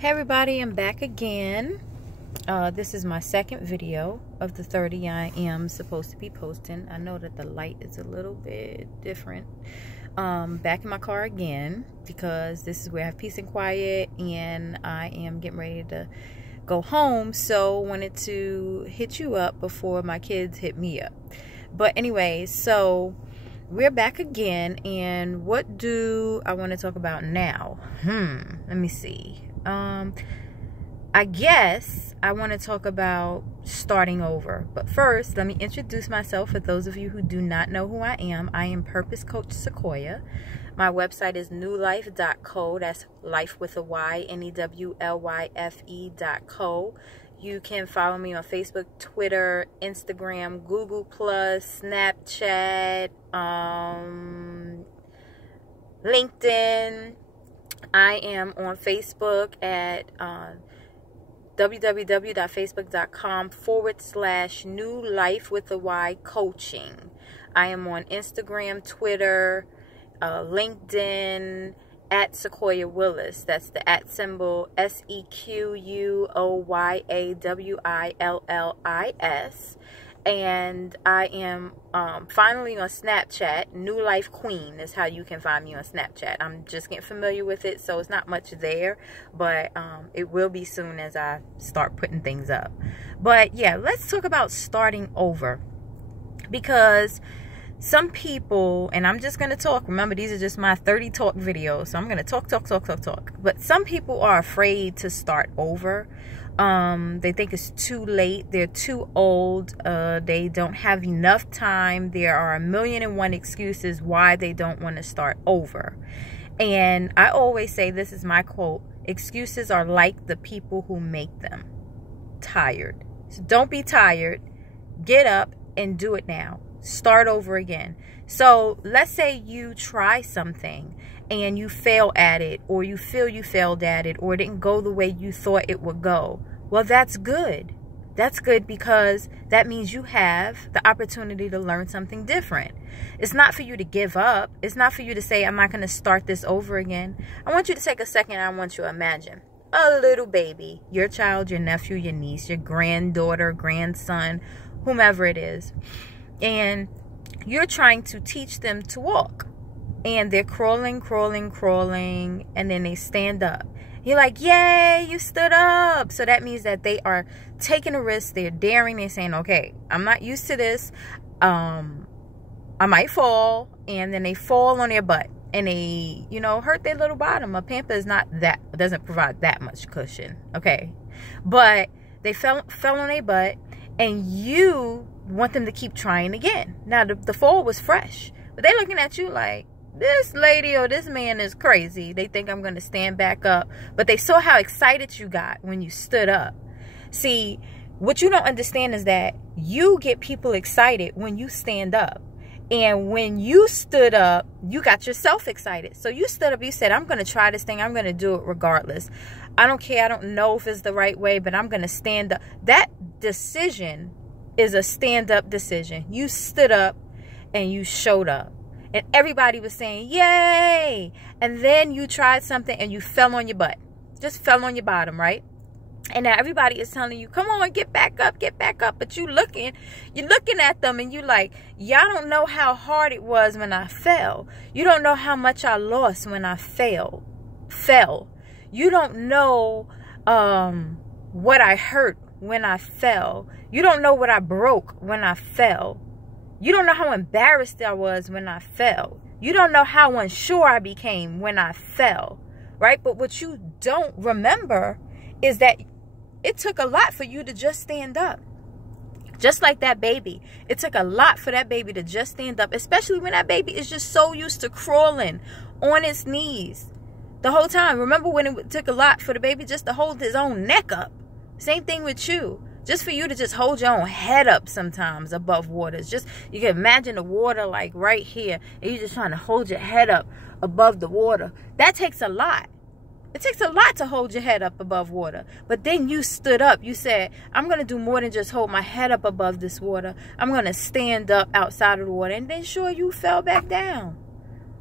Hey everybody, I'm back again. This is my second video of the 30 I am supposed to be posting. I know that the light is a little bit different. Back in my car again because this is where I have peace and quiet and I am getting ready to go home. So wanted to hit you up before my kids hit me up. But anyway, so we're back again, and what do I want to talk about now? Let me see. I guess I want to talk about starting over. But first, let me introduce myself for those of you who do not know who I am. I am Purpose Coach Sequoya. My website is newlife.co. That's life with a Y, NEWLYFE.co. You can follow me on Facebook, Twitter, Instagram, Google+, Snapchat, LinkedIn. I am on Facebook at www.facebook.com/New Life with a Y Coaching. I am on Instagram, Twitter, LinkedIn, at Sequoya Willis. That's the at symbol SEQUOYAWILLIS. And I am finally on Snapchat. New Life Queen is how you can find me on Snapchat. I'm just getting familiar with it, so it's not much there, but it will be soon as I start putting things up. But yeah, let's talk about starting over, because some people, and I'm just going to talk, remember these are just my 30 talk videos, so I'm going to talk. But some people are afraid to start over. They think it's too late, they're too old, they don't have enough time. There are 1,000,001 excuses why they don't want to start over. And I always say, this is my quote: excuses are like the people who make them. Tired. So don't be tired. Get up and do it now. Start over again. So let's say you try something and you fail at it, or you feel you failed at it, or it didn't go the way you thought it would go. Well, that's good. That's good, because that means you have the opportunity to learn something different. It's not for you to give up. It's not for you to say, I'm not going to start this over again. I want you to take a second. I want you to imagine a little baby, your child, your nephew, your niece, your granddaughter, grandson, whomever it is. And you're trying to teach them to walk. And they're crawling, and then they stand up. You're like, yay, you stood up. So that means that they are taking a risk. They're daring. They're saying, okay, I'm not used to this. I might fall. And then they fall on their butt. And they, hurt their little bottom. A pamper is doesn't provide that much cushion. Okay. But they fell on their butt. And you want them to keep trying again. Now, the fall was fresh. But they're looking at you like, this lady or this man is crazy. They think I'm going to stand back up. But they saw how excited you got when you stood up. See, what you don't understand is that you get people excited when you stand up. And when you stood up, you got yourself excited. So you stood up, you said, I'm going to try this thing. I'm going to do it regardless. I don't care. I don't know if it's the right way, but I'm going to stand up. That decision is a stand-up decision. You stood up and you showed up. And everybody was saying, yay! And then you tried something and you fell on your butt. Just fell on your bottom, right? And now everybody is telling you, come on, get back up, get back up. But you're looking at them and you're like, y'all don't know how hard it was when I fell. You don't know how much I lost when I fell. You don't know what I hurt when I fell. You don't know what I broke when I fell. You don't know how embarrassed I was when I fell. You don't know how unsure I became when I fell, right? But what you don't remember is that it took a lot for you to just stand up. Just like that baby. It took a lot for that baby to just stand up, especially when that baby is just so used to crawling on its knees the whole time. Remember when it took a lot for the baby just to hold his own neck up? Same thing with you. Just for you to just hold your own head up sometimes above water. It's just, you can imagine the water like right here, and you're just trying to hold your head up above the water. That takes a lot. It takes a lot to hold your head up above water. But then you stood up. You said, I'm going to do more than just hold my head up above this water. I'm going to stand up outside of the water. And then sure, you fell back down.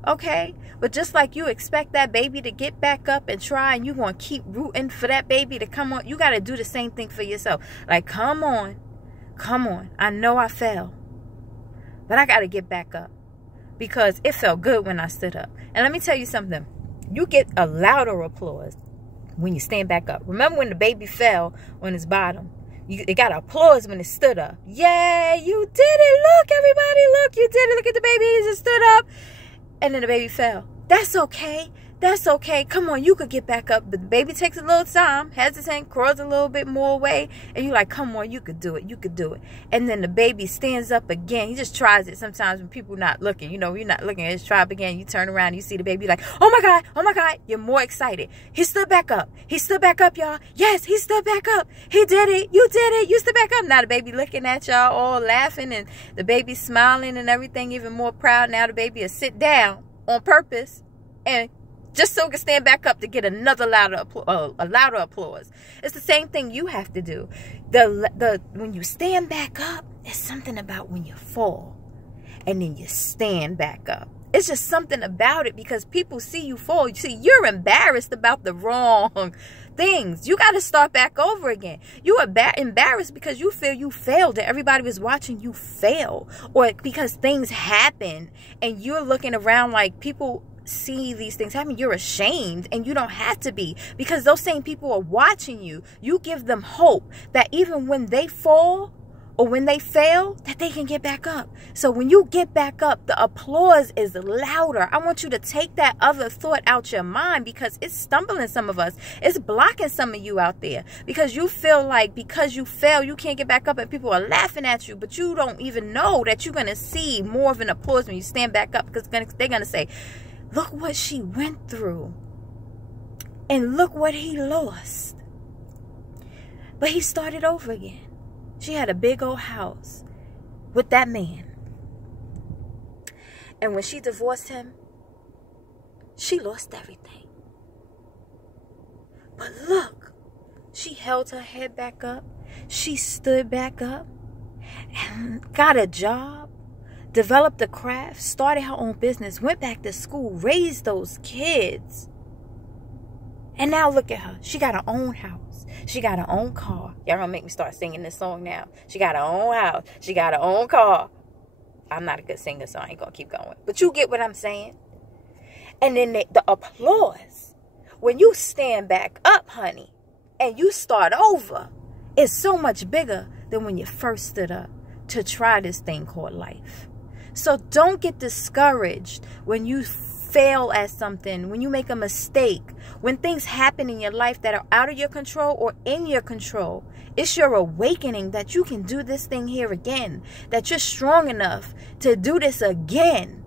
Okay? But just like you expect that baby to get back up and try, and you going to keep rooting for that baby to come on, you got to do the same thing for yourself. Like, come on. I know I fell, but I got to get back up, because it felt good when I stood up. And let me tell you something. You get a louder applause when you stand back up. Remember when the baby fell on his bottom? It got applause when it stood up. Yeah, you did it. Look, everybody, look, you did it. Look at the baby. He just stood up. And then the baby fell. That's okay. That's okay. Come on, you could get back up. But the baby takes a little time, hesitant, crawls a little bit more away. And you're like, come on, you could do it. You could do it. And then the baby stands up again. He just tries it sometimes when people not looking. You know, you're not looking. Just try up again. You turn around, you see the baby, like, oh my God, oh my God. You're more excited. He stood back up. He stood back up, y'all. Yes, he stood back up. He did it. You did it. You stood back up. Now the baby looking at y'all all laughing, and the baby smiling and everything, even more proud. Now the baby will sit down on purpose and just so it can stand back up to get another louder applause. It's the same thing you have to do. When you stand back up, it's something about when you fall and then you stand back up. It's just something about it, because people see you fall. You see, you're embarrassed about the wrong things. You got to start back over again. You are embarrassed because you feel you failed and everybody was watching you fail, or because things happen and you're looking around like people see these things happen. You're ashamed, and you don't have to be, because those same people are watching you. You give them hope that even when they fall or when they fail, that they can get back up. So when you get back up, the applause is louder. I want you to take that other thought out your mind, because it's stumbling some of us. It's blocking some of you out there, because you feel like because you fail, you can't get back up and people are laughing at you, but you don't even know that you're going to see more of an applause when you stand back up, because they're going to say, look what she went through, and look what he lost. But he started over again. She had a big old house with that man. And when she divorced him, she lost everything. But look, she held her head back up. She stood back up and got a job, developed a craft, started her own business, went back to school, raised those kids. And now look at her. She got her own house. She got her own car. Y'all gonna make me start singing this song now. She got her own house. She got her own car. I'm not a good singer, so I ain't gonna keep going. But you get what I'm saying? And then the applause, when you stand back up, honey, and you start over, is so much bigger than when you first stood up to try this thing called life. So don't get discouraged when you fail at something, when you make a mistake, when things happen in your life that are out of your control or in your control. It's your awakening that you can do this thing here again, that you're strong enough to do this again.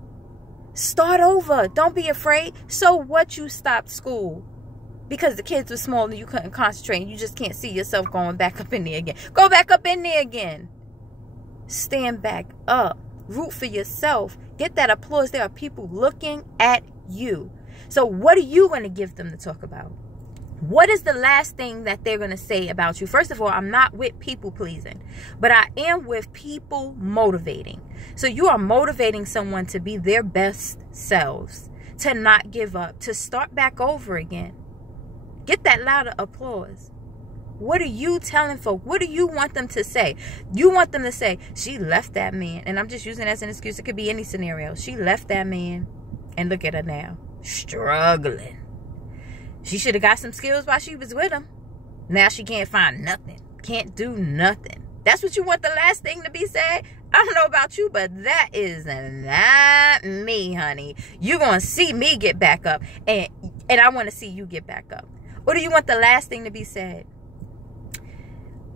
Start over. Don't be afraid. So what, you stopped school because the kids were small and you couldn't concentrate and you just can't see yourself going back up in there again. Go back up in there again. Stand back up. Root for yourself. Get that applause. There are people looking at you. So what are you going to give them to talk about? What is the last thing that they're going to say about you? First of all, I'm not with people pleasing, but I am with people motivating. So you are motivating someone to be their best selves, to not give up, to start back over again. Get that louder applause. What are you telling folk? What do you want them to say? You want them to say, she left that man. And I'm just using that as an excuse. It could be any scenario. She left that man and look at her now. Struggling. She should have got some skills while she was with him. Now she can't find nothing. Can't do nothing. That's what you want the last thing to be said? I don't know about you, but that is not me, honey. You're going to see me get back up. And I want to see you get back up. Or do you want the last thing to be said?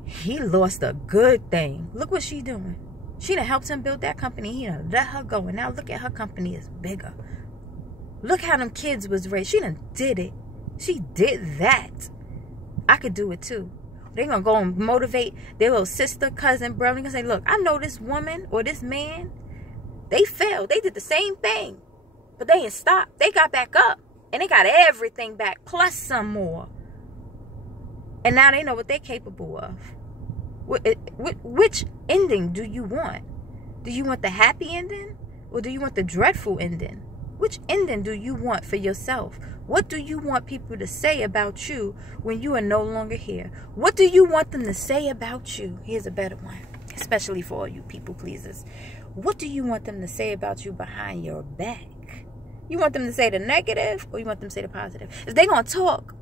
He lost a good thing. Look what she doing. She done helped him build that company. He done let her go. And now look at her company is bigger. Look how them kids was raised. She done did it. She did that. I could do it too. They're going to go and motivate their little sister, cousin, brother. They're going to say, look, I know this woman or this man. They failed. They did the same thing. But they ain't stopped. They got back up. And they got everything back. Plus some more. And now they know what they're capable of. Which ending do you want? Do you want the happy ending? Or do you want the dreadful ending? Which ending do you want for yourself? What do you want people to say about you when you are no longer here? What do you want them to say about you? Here's a better one, especially for all you people pleasers. What do you want them to say about you behind your back? You want them to say the negative, or you want them to say the positive? If they're going to talk,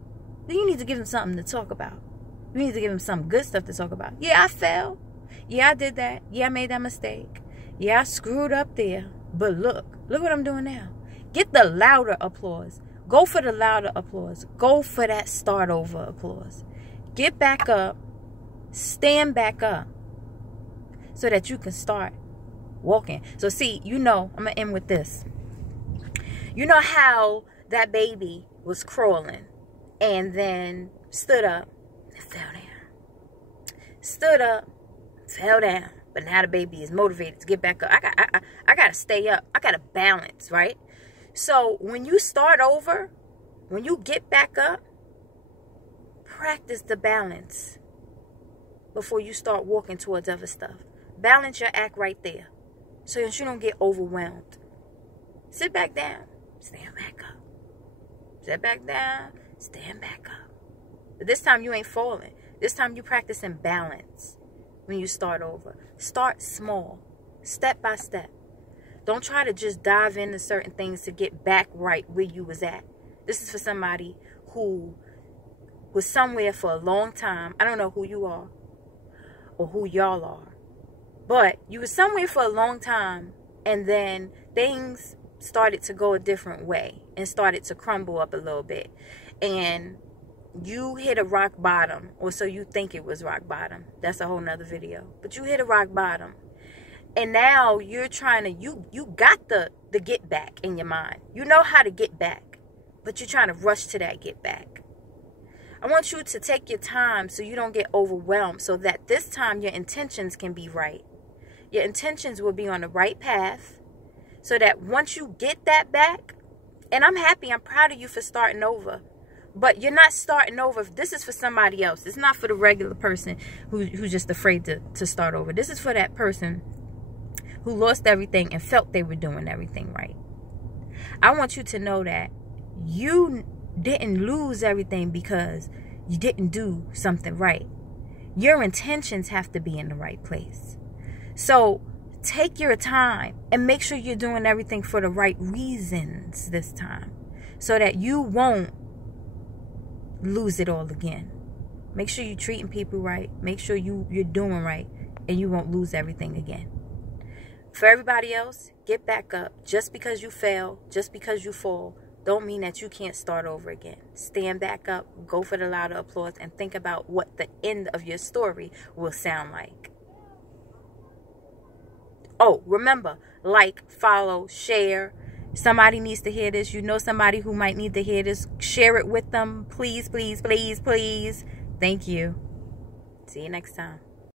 then you need to give them something to talk about. You need to give them some good stuff to talk about. Yeah, I fell. Yeah, I did that. Yeah, I made that mistake. Yeah, I screwed up there. But look what I'm doing now. Get the louder applause. Go for the louder applause. Go for that start over applause. Get back up. Stand back up. So that you can start walking. So see, I'm going to end with this. You know how that baby was crawling and then stood up and fell down. Stood up, fell down. But now the baby is motivated to get back up. I got to stay up. I got to balance, right? So when you start over, when you get back up, practice the balance before you start walking towards other stuff. Balance your act right there so that you don't get overwhelmed. Sit back down, stand back up. Sit back down, stand back up. But this time you ain't falling. This time you practicing balance when you start over. Start small, step by step. Don't try to just dive into certain things to get back right where you was at. This is for somebody who was somewhere for a long time. I don't know who you are or who y'all are. But you were somewhere for a long time and then things started to go a different way and started to crumble up a little bit. And you hit a rock bottom, or so you think it was rock bottom. That's a whole nother video. But you hit a rock bottom. And now you're trying to, you got the get back in your mind. You know how to get back, but you're trying to rush to that get back. I want you to take your time so you don't get overwhelmed, so that this time your intentions can be right. Your intentions will be on the right path, so that once you get that back, and I'm happy, I'm proud of you for starting over. But you're not starting over. This is for somebody else. It's not for the regular person who's just afraid to start over. This is for that person who lost everything and felt they were doing everything right. I want you to know that you didn't lose everything because you didn't do something right. Your intentions have to be in the right place. So take your time and make sure you're doing everything for the right reasons this time, so that you won't lose it all again. Make sure you're treating people right. Make sure you're doing right, and you won't lose everything again. For everybody else, get back up. Just because you fail, just because you fall, don't mean that you can't start over again. Stand back up, go for the louder applause, and think about what the end of your story will sound like. Oh, remember, like, follow, share. Somebody needs to hear this. You know somebody who might need to hear this. Share it with them. Please, please, please, please. Thank you. See you next time.